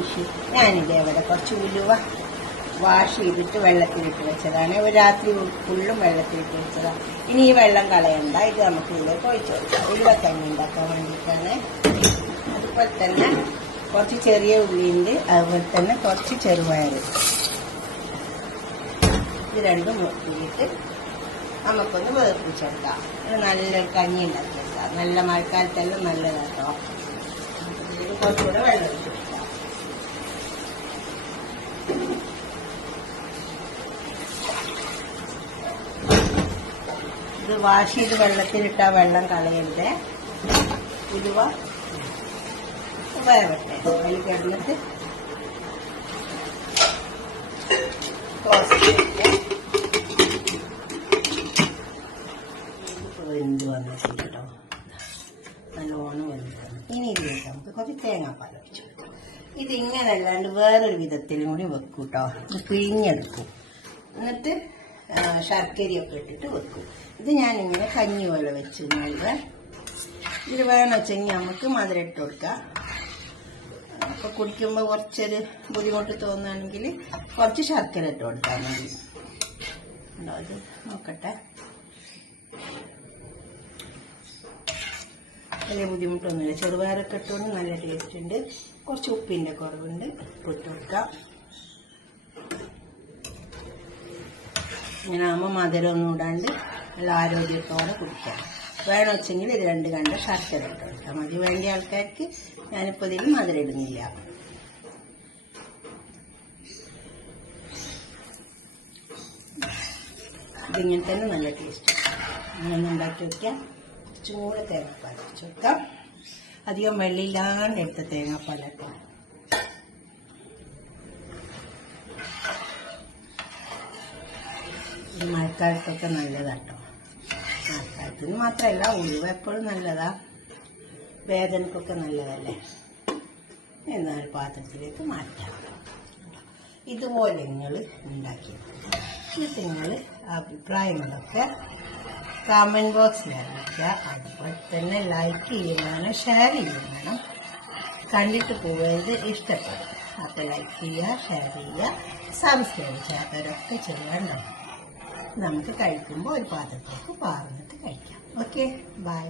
Finish. ഞാനിതേപോലെ കുറച്ച് ഉലുവ wash ചെയ്തിട്ട് വെള്ളത്തിലിട്ട് വെച്ചതാണ്. ഒരു രാത്രി ഫുള്ളും വെള്ളത്തിലിട്ട് വെച്ചതാണ്. ഇനി ഈ വെള്ളം കളയണ്ട, ഇത് നമുക്ക് ഇതിലേക്ക് ഒഴിച്ചു കൊടുക്കാം. ഉലുവക്കഞ്ഞി ഉണ്ടാക്കാൻ വേണ്ടിയിട്ടാണ്. അതുപോലെ തന്നെ കുറച്ച് ചെറിയ ഉള്ളിയുണ്ട്, അതുപോലെ തന്നെ കുറച്ച് ചെറുപയർ. ഇത് രണ്ടും മുട്ടിയിട്ട് നമുക്കൊന്ന് വേർപ്പിച്ചെടുക്കാം. നല്ലൊരു കഞ്ഞി ഉണ്ടാക്കിയെടുക്കാം. നല്ല മഴക്കാലത്തെല്ലാം നല്ലതാട്ടോ. കുറച്ചുകൂടെ വെള്ളം ഒഴിച്ചെടുക്കാം. ഇത് വാഷ് ചെയ്ത് വെള്ളത്തിലിട്ടാ വെള്ളം കളയരുത്. ഉലുവ വേവട്ടെ. അതിൽ കിടന്നിട്ട് വെന്ത് വന്നിട്ടുണ്ട് കേട്ടോ. നല്ലോണം വെന്ത് വന്നു. ഇനി ഇതിലേക്ക് നമുക്ക് കുറച്ച് തേങ്ങാപ്പാൽ ഒഴിച്ചു. ഇതിങ്ങനെ അല്ലാണ്ട് വേറൊരു വിധത്തിലും കൂടി വെക്കും കേട്ടോ. ഇത് പിഴിഞ്ഞെടുക്കും. എന്നിട്ട് ശർക്കരയൊക്കെ ഇട്ടിട്ട് വെക്കും. ഇത് ഞാനിങ്ങനെ കഞ്ഞി പോലെ വെച്ച് കഴിഞ്ഞാൽ ഇതിൽ വേണം വെച്ചെങ്കിൽ നമുക്ക് മധുരം ഇട്ട് കൊടുക്കാം. അപ്പോൾ കുടിക്കുമ്പോൾ കുറച്ചൊരു ബുദ്ധിമുട്ട് തോന്നുകയാണെങ്കിൽ കുറച്ച് ശർക്കര ഇട്ട് കൊടുത്താൽ മതി. ഉണ്ടോ? ഇത് നോക്കട്ടെ. വലിയ ബുദ്ധിമുട്ടൊന്നുമില്ല. ചെറുപയറൊക്കെ ഇട്ടുകൊണ്ട് നല്ല ടേസ്റ്റ് ഉണ്ട്. കുറച്ച് ഉപ്പിൻ്റെ കുറവുണ്ട്, ഇട്ട് കൊടുക്കാം. ഇങ്ങനെ ആകുമ്പോൾ മധുരമൊന്നും ഇടാണ്ട് നല്ല ആരോഗ്യത്തോടെ കുടിക്കാം. വേണം വെച്ചെങ്കിൽ ഇത് 2 കണ്ട ശർക്കര ഇട്ട് കൊടുക്കാം മതി. വേണ്ട ആൾക്കാർക്ക് ഞാനിപ്പോൾ ഇതിൽ മധുരം ഇടുന്നില്ല. ഇതിങ്ങനെ തന്നെ നല്ല ടേസ്റ്റ്. അങ്ങനെ ഉണ്ടാക്കി വയ്ക്കാം. ചൂട് തേങ്ങാപ്പാൽ വെച്ച് വെക്കാം. അധികം വെള്ളമില്ലാണ്ട് എടുത്ത തേങ്ങാപ്പാലൊക്കെ. ഈ മഴക്കാലത്തൊക്കെ നല്ലതാട്ടോ. മഴക്കാലത്തിന് മാത്രമല്ല, ഉലുവ എപ്പോഴും നല്ലതാ. വേദനക്കൊക്കെ നല്ലതല്ലേ. എന്നാൽ പാത്രത്തിലേക്ക് മാറ്റാം. ഇതുപോലെ നിങ്ങൾ ഉണ്ടാക്കി. ഇത് നിങ്ങൾ അഭിപ്രായങ്ങളൊക്കെ കമൻറ്റ് ബോക്സിൽ അറിയിക്കുക. അതുപോലെ തന്നെ ലൈക്ക് ചെയ്യുന്നതാണ്, ഷെയർ ചെയ്യുന്നതാണ്. കണ്ടിട്ട് പോയത് ഇഷ്ടപ്പെടും. അപ്പോൾ ലൈക്ക് ചെയ്യുക, ഷെയർ ചെയ്യുക, സബ്സ്ക്രൈബ് ചെയ്യാത്തവരൊക്കെ ചെയ്യാനുണ്ടാവും. നമുക്ക് കഴിക്കുമ്പോൾ ഒരു പാത്രത്തിലേക്ക് പാർന്നിട്ട് കഴിക്കാം. Okay, by.